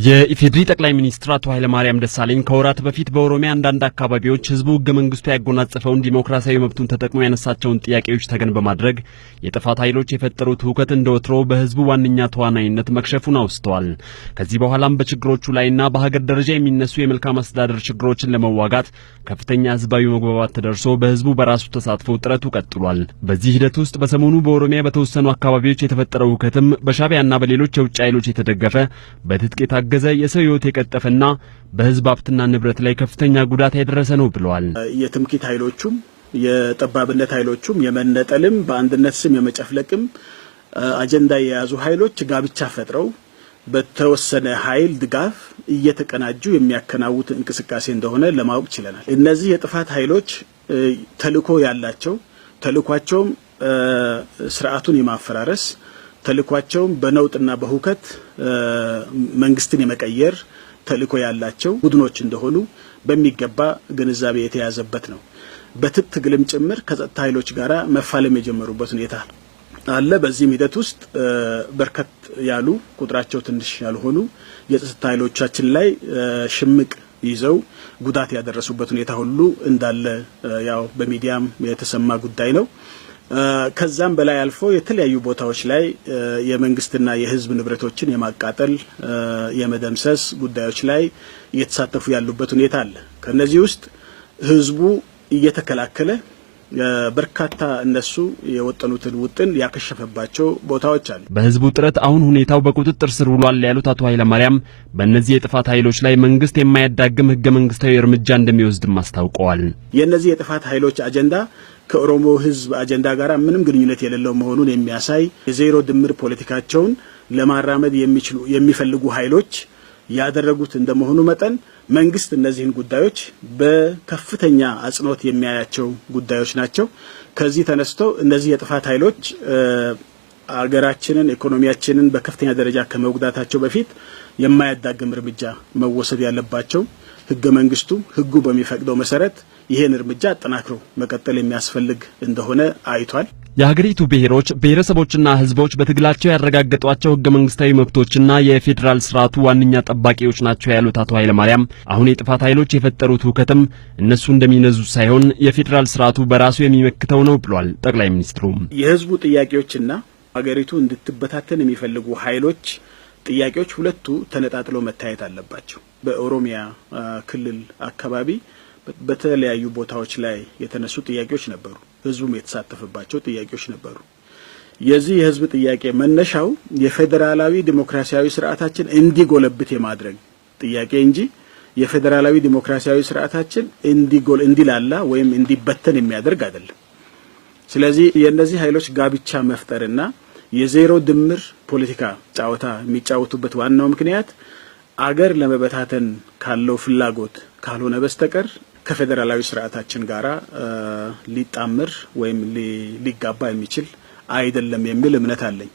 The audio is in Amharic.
የኢፌድሪ ጠቅላይ ሚኒስትር አቶ ኃይለማርያም ደሳለኝ ከወራት በፊት በኦሮሚያ አንዳንድ አካባቢዎች ህዝቡ ህገ መንግስቱ ያጎናጸፈውን ዲሞክራሲያዊ መብቱን ተጠቅሞ ያነሳቸውን ጥያቄዎች ተገን በማድረግ የጥፋት ኃይሎች የፈጠሩት ሁከት እንደወትሮ በህዝቡ ዋንኛ ተዋናይነት መክሸፉን አውስተዋል። ከዚህ በኋላም በችግሮቹ ላይና በሀገር ደረጃ የሚነሱ የመልካም አስተዳደር ችግሮችን ለመዋጋት ከፍተኛ ህዝባዊ መግባባት ተደርሶ በህዝቡ በራሱ ተሳትፎ ጥረቱ ቀጥሏል። በዚህ ሂደት ውስጥ በሰሞኑ በኦሮሚያ በተወሰኑ አካባቢዎች የተፈጠረው ሁከትም በሻዕቢያና በሌሎች የውጭ ኃይሎች የተደገፈ በትጥቅ ገዘ የሰው ህይወት የቀጠፈና በህዝብ ሀብትና ንብረት ላይ ከፍተኛ ጉዳት ያደረሰ ነው ብለዋል። የትምክህት ኃይሎቹም የጠባብነት ኃይሎቹም የመነጠልም በአንድነት ስም የመጨፍለቅም አጀንዳ የያዙ ኃይሎች ጋብቻ ፈጥረው በተወሰነ ኃይል ድጋፍ እየተቀናጁ የሚያከናውኑት እንቅስቃሴ እንደሆነ ለማወቅ ችለናል። እነዚህ የጥፋት ኃይሎች ተልዕኮ ያላቸው ተልዕኳቸውም ስርዓቱን የማፈራረስ ተልዕኳቸውም በነውጥና በሁከት መንግስትን የመቀየር ተልዕኮ ያላቸው ቡድኖች እንደሆኑ በሚገባ ግንዛቤ የተያዘበት ነው። በትጥቅ ትግልም ጭምር ከጸጥታ ኃይሎች ጋር መፋለም የጀመሩበት ሁኔታ አለ። በዚህም ሂደት ውስጥ በርከት ያሉ ቁጥራቸው ትንሽ ያልሆኑ የጸጥታ ኃይሎቻችን ላይ ሽምቅ ይዘው ጉዳት ያደረሱበት ሁኔታ ሁሉ እንዳለ ያው በሚዲያም የተሰማ ጉዳይ ነው። ከዛም በላይ አልፎ የተለያዩ ቦታዎች ላይ የመንግስትና የህዝብ ንብረቶችን የማቃጠል የመደምሰስ ጉዳዮች ላይ እየተሳተፉ ያሉበት ሁኔታ አለ። ከነዚህ ውስጥ ህዝቡ እየተከላከለ በርካታ እነሱ የወጠኑትን ውጥን ያከሸፈባቸው ቦታዎች አሉ። በህዝቡ ጥረት አሁን ሁኔታው በቁጥጥር ስር ውሏል ያሉት አቶ ኃይለማርያም በእነዚህ የጥፋት ኃይሎች ላይ መንግስት የማያዳግም ህገ መንግስታዊ እርምጃ እንደሚወስድም አስታውቀዋል። የእነዚህ የጥፋት ኃይሎች አጀንዳ ከኦሮሞ ህዝብ አጀንዳ ጋር ምንም ግንኙነት የሌለው መሆኑን የሚያሳይ የዜሮ ድምር ፖለቲካቸውን ለማራመድ የሚፈልጉ ኃይሎች ያደረጉት እንደመሆኑ መጠን መንግስት እነዚህን ጉዳዮች በከፍተኛ አጽንኦት የሚያያቸው ጉዳዮች ናቸው። ከዚህ ተነስቶ እነዚህ የጥፋት ኃይሎች አገራችንን ኢኮኖሚያችንን በከፍተኛ ደረጃ ከመጉዳታቸው በፊት የማያዳግም እርምጃ መወሰድ ያለባቸው ህገ መንግስቱ ህጉ በሚፈቅደው መሰረት ይሄን እርምጃ አጠናክሮ መቀጠል የሚያስፈልግ እንደሆነ አይቷል። የሀገሪቱ ብሔሮች ብሔረሰቦችና ህዝቦች በትግላቸው ያረጋገጧቸው ህገ መንግስታዊ መብቶችና የፌዴራል ስርዓቱ ዋንኛ ጠባቂዎች ናቸው ያሉት አቶ ኃይለማርያም አሁን የጥፋት ኃይሎች የፈጠሩት ሁከትም እነሱ እንደሚነዙት ሳይሆን የፌዴራል ስርዓቱ በራሱ የሚመክተው ነው ብሏል። ጠቅላይ ሚኒስትሩ የህዝቡ ጥያቄዎችና ሀገሪቱ እንድትበታተን የሚፈልጉ ኃይሎች ጥያቄዎች ሁለቱ ተነጣጥለው መታየት አለባቸው። በኦሮሚያ ክልል አካባቢ በተለያዩ ቦታዎች ላይ የተነሱ ጥያቄዎች ነበሩ። ህዝቡም የተሳተፈባቸው ጥያቄዎች ነበሩ። የዚህ የህዝብ ጥያቄ መነሻው የፌዴራላዊ ዲሞክራሲያዊ ስርዓታችን እንዲጎለብት የማድረግ ጥያቄ እንጂ የፌዴራላዊ ዲሞክራሲያዊ ስርዓታችን እንዲላላ ወይም እንዲበተን የሚያደርግ አይደለም። ስለዚህ የእነዚህ ኃይሎች ጋብቻ መፍጠርና የዜሮ ድምር ፖለቲካ ጫወታ የሚጫወቱበት ዋናው ምክንያት አገር ለመበታተን ካለው ፍላጎት ካልሆነ በስተቀር ከፌዴራላዊ ስርዓታችን ጋራ ሊጣመር ወይም ሊጋባ የሚችል አይደለም የሚል እምነት አለኝ።